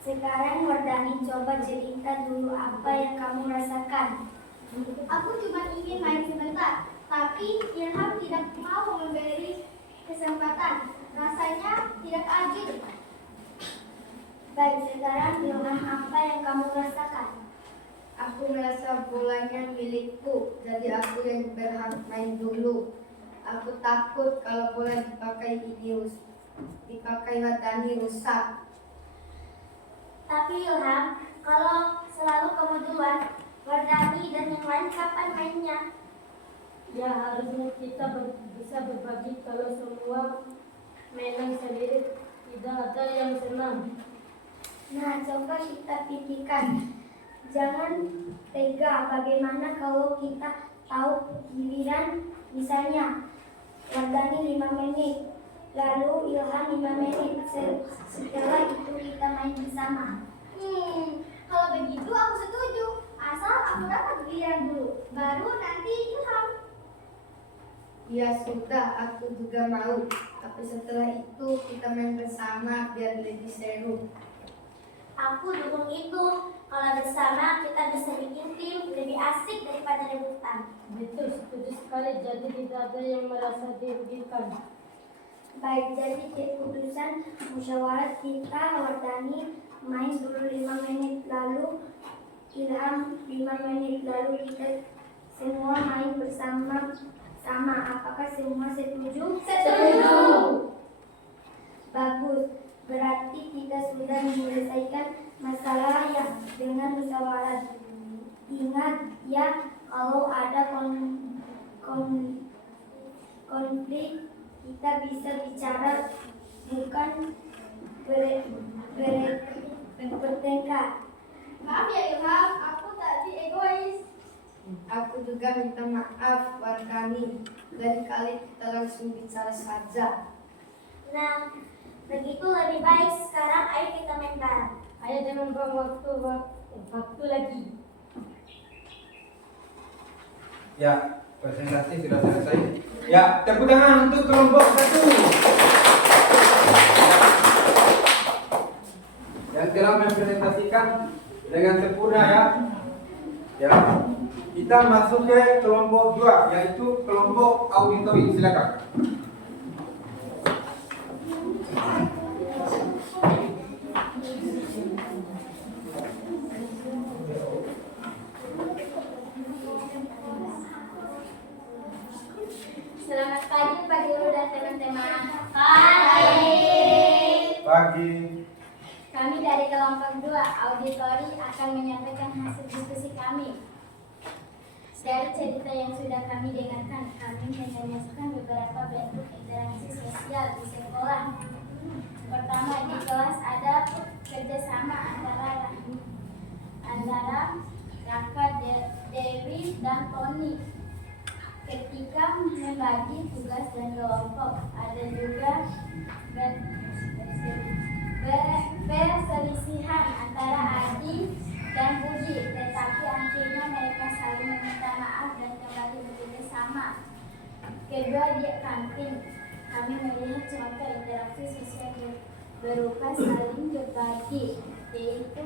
Sekarang Wardani, coba cerita dulu apa yang kamu rasakan. Aku cuma ingin main sebentar, tapi Ilham tidak mau memberi kesempatan. Rasanya tidak adil. Baik, sekarang Ilham, apa yang kamu rasakan? Aku merasa bolanya milikku, jadi aku yang berhak main dulu. Aku takut kalau bola dipakai Wardani rusak. Tapi Ilham, kalau selalu kamu duluan, Wardani dan yang lain kapan mainnya? Ya harusnya kita bisa berbagi. Kalau semua mainan sendiri, tidak ada yang senang. Nah, coba kita pikirkan. Jangan tega. Bagaimana kalau kita tahu giliran, misalnya Wardani 5 menit, lalu Ilham 5 menit. Setelah itu kita main bersama. Kalau begitu aku setuju. Asal aku dapat giliran dulu, baru nanti Ilham. Ya sudah, aku juga mau. Tapi setelah itu kita main bersama biar lebih seru. Aku dukung itu. Kalau bersama kita bisa bikin tim lebih asik daripada rebutan. Betul, setuju sekali. Jadi tidak ada yang merasa dirugikan. Baik, jadi keputusan musyawarah kita, Wardani main dulu 5 menit, lalu Ilham 5 menit, lalu kita semua main bersama. Apakah semua setuju? Setuju. Bagus. Berarti kita sudah menyelesaikan masalah yang dengan musyawarah. Ingat ya, kalau ada konflik, kita bisa bicara, bukan bertengkar. Maaf ya Ilham, aku tadi egois. Aku juga minta maaf Wardani. Lain kali kita langsung bicara saja. Nah, begitu lebih baik. Sekarang ayo kita main bareng. Ayo jangan buang waktu lagi. Ya, presentasi sudah selesai. Ya, tepuk tangan untuk kelompok 1 yang telah mempresentasikan dengan sempurna ya. Ya, kita masuk ke kelompok 2, yaitu kelompok auditori. Silakan. Selamat pagi Pak Guru dan teman-teman. Pagi. Pagi. Kami dari kelompok 2 auditori akan menyampaikan hasil diskusi kami. Dari cerita yang sudah kami dengarkan, kami menyusun beberapa bentuk interaksi sosial di sekolah. Pertama, di kelas ada kerjasama antara Raka, Dewi, dan Tony ketika membagi tugas dan kelompok. Ada juga perselisihan antara Adi dan Budi, tetapi akhirnya mereka saling meminta maaf dan kembali bekerja sama. Kedua, di kantin kami melihat contoh interaksi sosial berupa saling berbagi, yaitu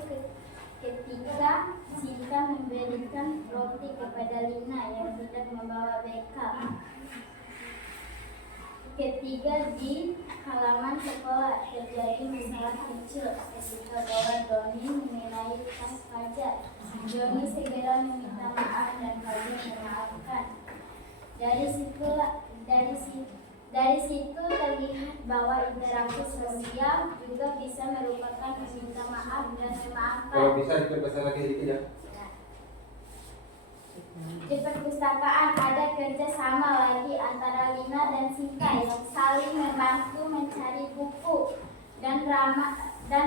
ketika Sinta memberikan roti kepada Lina yang tidak membawa bekal. Ketiga, di halaman sekolah terjadi masalah kecil ketika bahwa Doni menilai tas Fajar. Doni segera meminta maaf dan Fajar memaafkan. Dari situ terlihat bahwa interaksi sosial juga bisa merupakan meminta maaf dan memaafkan. Kalau bisa diperbesar lagi sedikit ya. Di perpustakaan ada kerja sama lagi antara Lina dan Sinta yang saling membantu mencari buku dan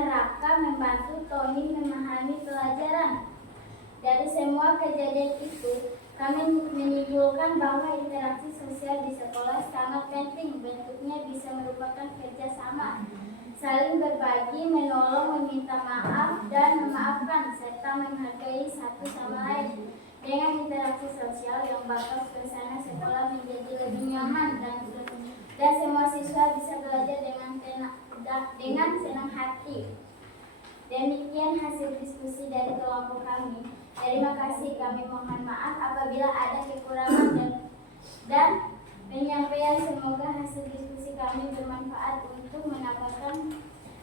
Raka membantu Tony memahami pelajaran. Dari semua kejadian itu, kami menyimpulkan bahwa interaksi sosial di sekolah sangat penting. Bentuknya bisa merupakan kerjasama, saling berbagi, menolong, meminta maaf, dan memaafkan, serta menghargai satu sama lain. Dengan interaksi sosial yang bakal suasana sekolah menjadi lebih nyaman dan semua siswa bisa belajar dengan senang hati. Demikian hasil diskusi dari kelompok kami. Terima kasih. Kami mohon maaf apabila ada kekurangan dan penyampaian. Semoga hasil diskusi kami bermanfaat untuk menambahkan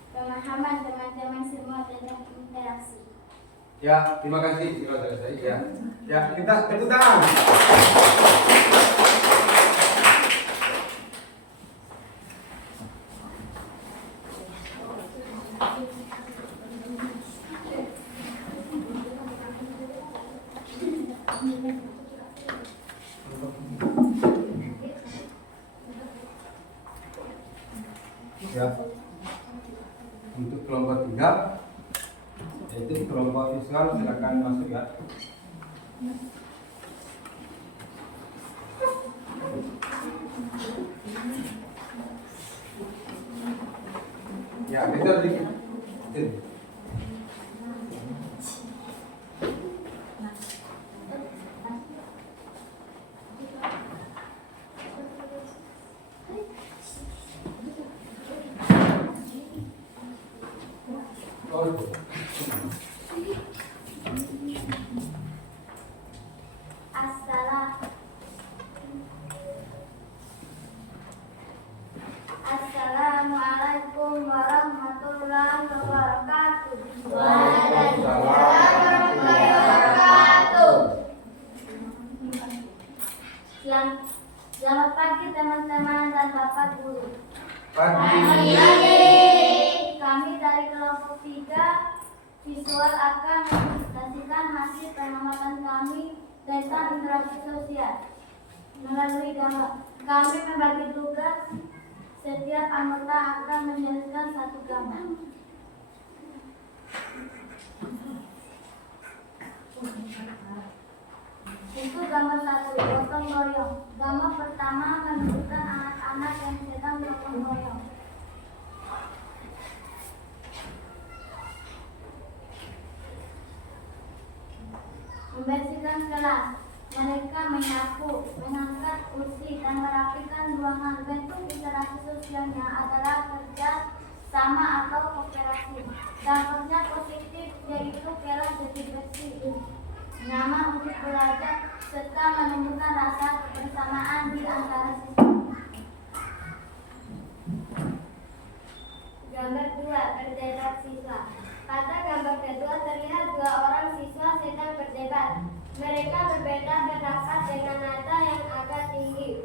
pemahaman teman-teman semua tentang interaksi. Ya, terima kasih. Sudah selesai ya. Ya, kita tepuk tangan. Ya. Untuk kelompok 3 yaitu kelompok visual, silakan masuk ya. Ya, kita sedikit. Assalamualaikum warahmatullahi wabarakatuh. Waalaikumsalam warahmatullahi wabarakatuh. Selamat pagi teman-teman dan Bapak Guru. Pagi. Kami dari kelompok 3 visual akan mempresentasikan hasil pengamatan kami tentang interaksi sosial melalui gambar. Kami membagi tugas. Setiap anggota akan menyelesaikan satu gambar. Itu gambar 1, gotong royong. Gambar pertama menunjukkan anak-anak yang sedang gotong royong. Membersihkan kelas. Mereka menyapu, mengangkat kursi, dan merapikan ruangan. Bentuk interaksi sosialnya adalah kerja sama atau kooperasi. Dampaknya positif, yaitu kelas jadi bersih, nyaman untuk belajar, serta menumbuhkan rasa kebersamaan di antara siswa. Gambar 2, berdebat siswa. Pada gambar kedua terlihat 2 orang siswa sedang berdebat. Mereka berbeda pendapat dengan nada yang agak tinggi.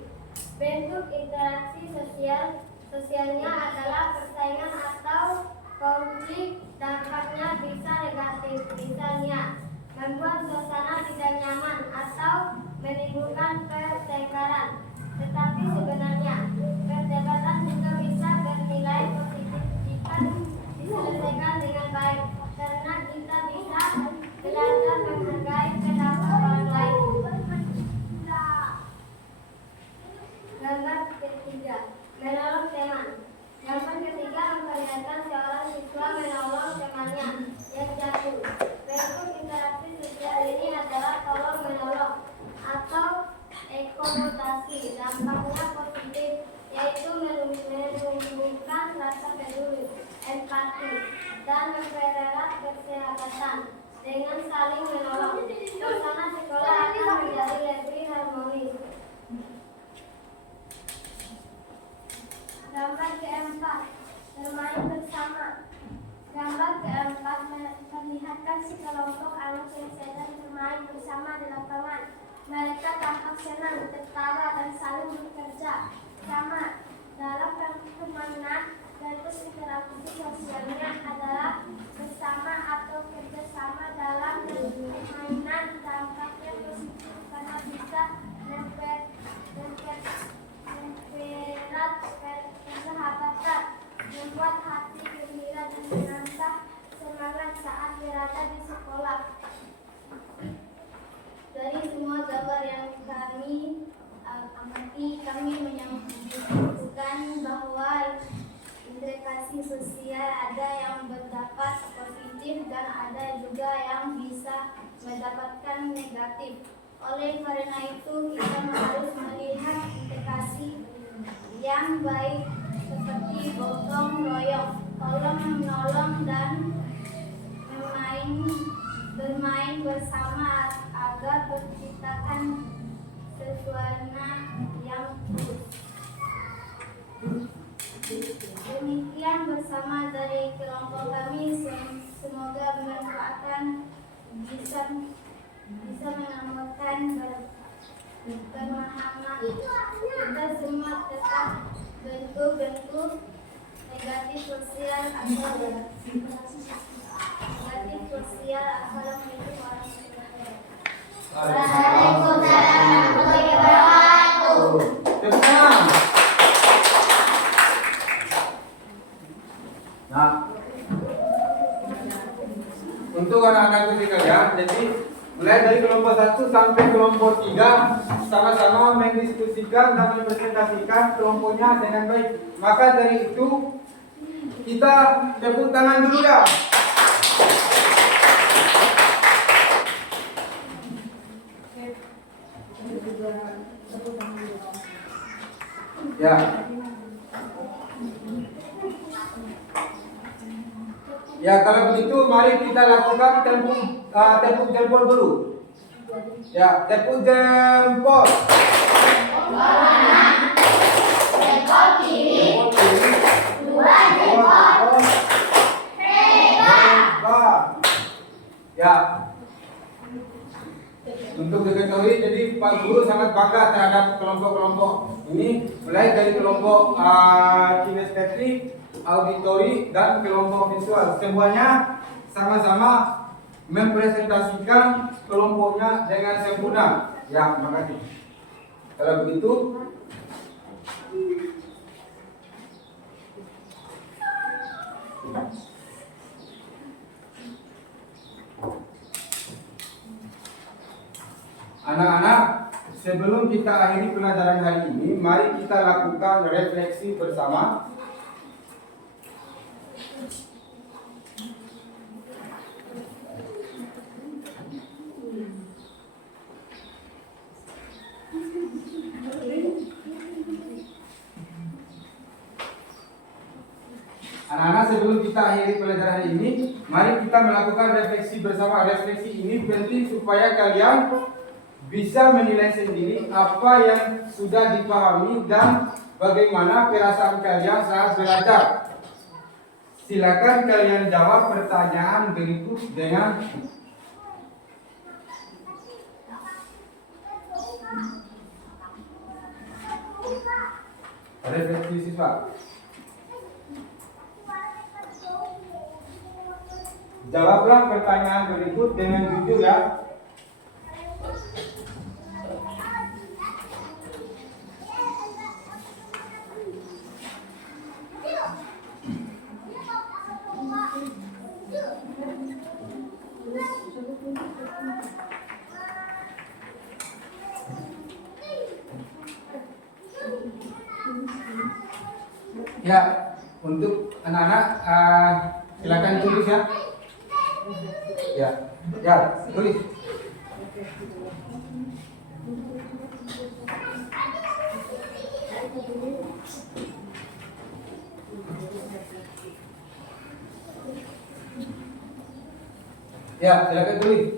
Bentuk interaksi sosialnya adalah persaingan atau konflik. Dampaknya bisa negatif, misalnya membuat suasana tidak nyaman atau menimbulkan pertengkaran. Tetapi sebenarnya perdebatan juga bisa bernilai positif tolong menolong atau ekomutasi. Dampaknya positif, yaitu menumbuhkan rasa peduli, empati, dan mempererat persahabatan. Dengan saling menolong, suasana sekolah akan menjadi lebih harmonis. Gambar keempat, bermain bersama. Gambar keempat memperlihatkan sekelompok anak yang sedang bermain bersama di lapangan. Mereka tampak senang, tertawa, dan saling bekerja sama. Dalam permainan, bentuk interaksi sosialnya adalah bersama atau kerjasama dalam permainan. Dampaknya positif karena bisa mempererat persahabatan, membuat hati gembira dan merasa semangat saat berada di sekolah. Dari semua gambar yang kami amati, kami menyimpulkan bahwa interaksi sosial ada yang berdampak positif dan ada juga yang bisa mendapatkan negatif. Oleh karena itu, kita harus melihat interaksi yang baik seperti gotong royong, tolong menolong, dan bermain bersama agar menciptakan suasana yang bagus. Demikian bersama dari kelompok kami, semoga bermanfaat, bisa menambahkan pemahaman kita semua tentang bentuk-bentuk negatif sosial atau negatif sosial assalamualaikum warahmatullahi wabarakatuh. Waalaikumsalam warahmatullahi wabarakatuh. Nah, untuk anak-anak sekalian, jadi mulai dari kelompok 1 sampai kelompok 3 sama-sama mendiskusikan dan mempresentasikan kelompoknya dengan baik. Maka dari itu kita tepuk tangan dulu dah. Ya. Ya, kalau begitu mari kita lakukan tepuk jempol dulu. Ya, tepuk jempol. Jempol kiri, dua jempol Ya. Untuk diketahui, jadi Pak Guru sangat bangga terhadap kelompok-kelompok ini, mulai dari kelompok kinestetik, auditori, dan kelompok visual. Semuanya sama-sama mempresentasikan kelompoknya dengan sempurna. Ya, terima kasih. Kalau begitu, anak-anak, sebelum kita akhiri pelajaran hari ini, mari kita lakukan refleksi bersama. Anak-anak, sebelum kita akhiri pelajaran hari ini, mari kita melakukan refleksi bersama. Refleksi ini penting supaya kalian bisa menilai sendiri apa yang sudah dipahami dan bagaimana perasaan kalian saat belajar. Silakan kalian jawab pertanyaan berikut dengan refleksi siswa. Jawablah pertanyaan berikut dengan jujur ya. Ya, untuk anak-anak silakan tulis ya. Ya, tulis. Ya, silakan tulis.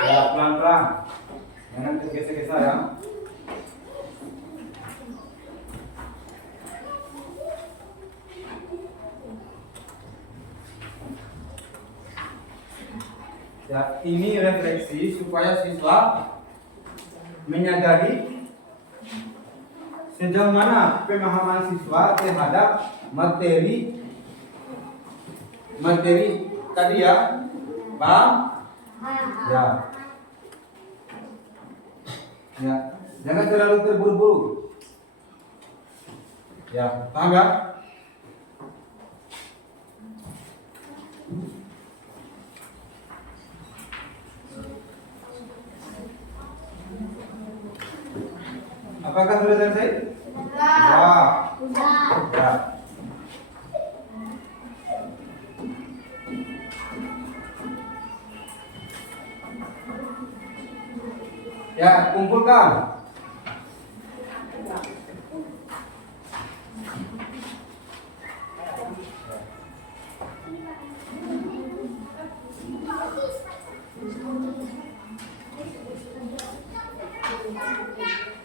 Ya, pelan-pelan. Jangan tergesa-gesa ya. Ya, ini refleksi supaya siswa menyadari sejauh mana pemahaman siswa terhadap materi tadi ya, paham? Ya, ya, jangan terlalu terburu-buru. Ya, paham ya? Apakah sudah selesai? Ya. Ya. Ya, kumpulkan.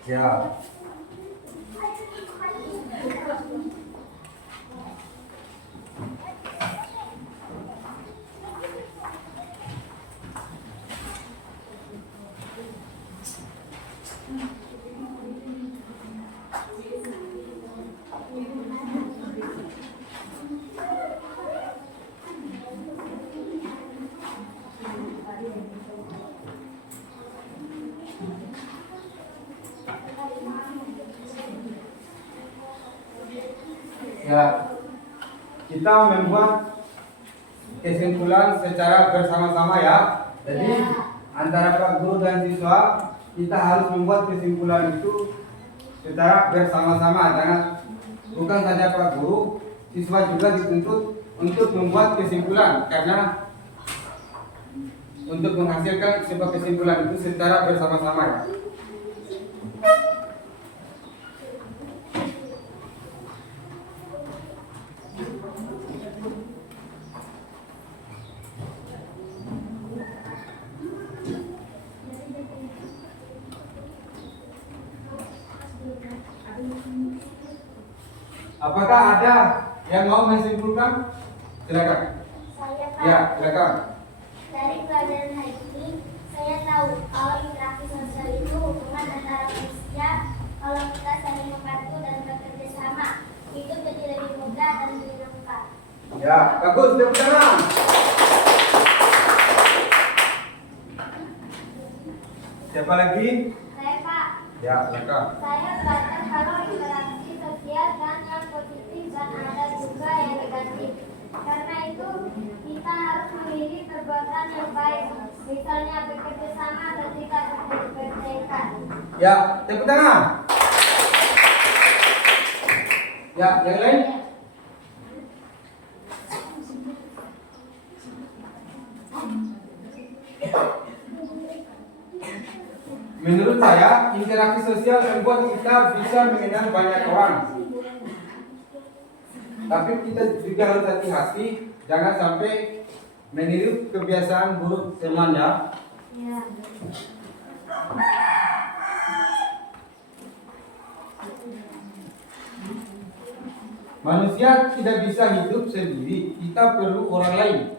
Ya. Ya, kita membuat kesimpulan secara bersama-sama ya. Jadi antara Pak Guru dan siswa kita harus membuat kesimpulan itu secara bersama-sama. Jangan bukan saja Pak Guru, siswa juga dituntut untuk membuat kesimpulan karena untuk menghasilkan sebuah kesimpulan itu secara bersama-sama ya. Apakah ada yang mau menyimpulkan? Silakan. Saya Pak. Ya, silakan. Dari pelajaran hari ini, saya tahu kalau interaksi sosial itu hubungan antara manusia. Kalau kita saling membantu dan bekerja sama, hidup jadi lebih mudah dan menyenangkan. Ya, bagus, tepuk tangan. Siapa lagi? Saya Pak. Ya, silakan. Saya belajar kalau interaksi sosial dan yang positif dan ada juga yang negatif. Karena itu kita harus memilih perbuatan yang baik, misalnya bekerja sama dan tidak bertengkar. Ya, tepuk tangan. Ya, yang lain? Menurut saya, interaksi sosial membuat kita bisa mengenal banyak orang. Tapi kita juga harus hati-hati, jangan sampai meniru kebiasaan buruk teman ya. Ya. Manusia tidak bisa hidup sendiri, kita perlu orang lain.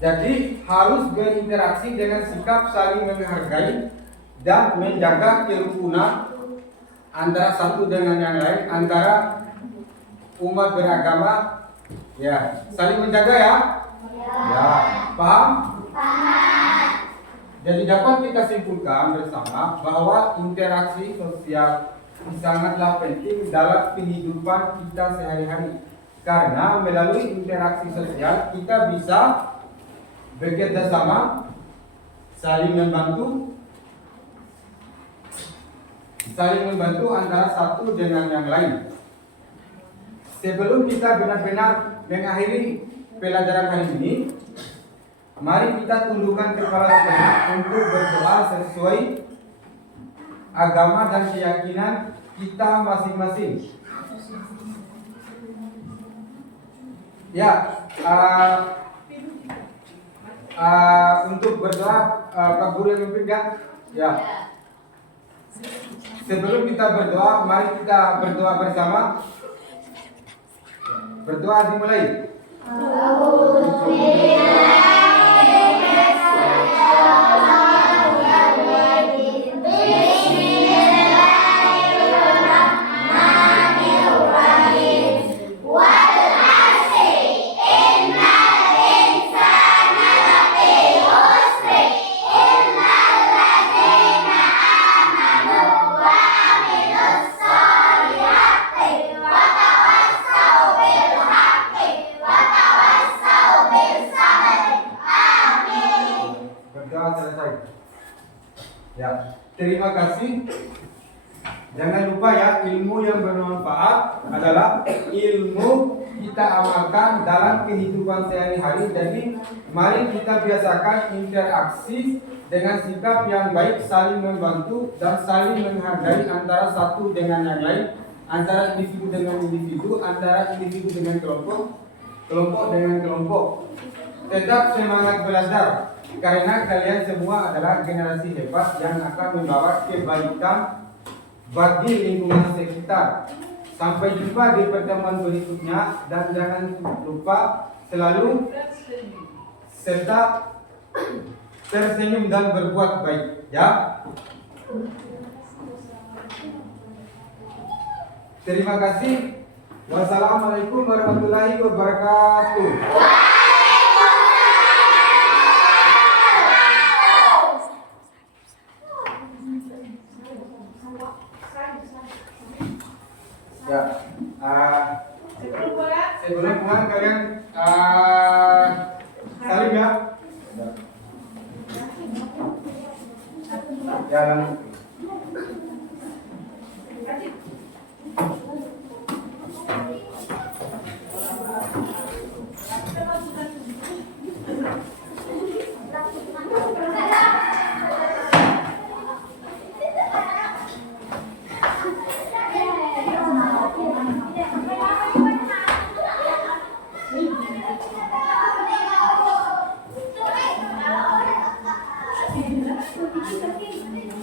Jadi harus berinteraksi dengan sikap saling menghargai dan menjaga kerukunan antara satu dengan yang lain, antara umat beragama. Ya, saling menjaga ya. Ya, paham? Paham. Jadi dapat kita simpulkan bersama bahwa interaksi sosial sangatlah penting dalam kehidupan kita sehari-hari. Karena melalui interaksi sosial kita bisa bekerja sama, saling membantu antara satu dengan yang lain. Sebelum kita benar-benar mengakhiri pelajaran hari ini, mari kita tundukkan kepala sejenak untuk berdoa sesuai agama dan keyakinan kita masing-masing. Ya, untuk berdoa Kak Guru yang memimpin kan? Ya. Sebelum kita berdoa, mari kita berdoa bersama. Berdoa dimulai. Berdoa selesai. Ya, terima kasih. Jangan lupa ya, ilmu yang bermanfaat adalah ilmu kita amalkan dalam kehidupan sehari-hari. Jadi, mari kita biasakan interaksi dengan sikap yang baik, saling membantu dan saling menghargai antara satu dengan yang lain, antara individu dengan individu, antara individu dengan kelompok, kelompok dengan kelompok. Tetap semangat belajar, karena kalian semua adalah generasi hebat yang akan membawa kebaikan bagi lingkungan sekitar. Sampai jumpa di pertemuan berikutnya, dan jangan lupa selalu serta tersenyum dan berbuat baik, ya. Terima kasih. Wassalamualaikum warahmatullahi wabarakatuh. Ya, sebelum pulang kalian salim ya. Ya, Thank you.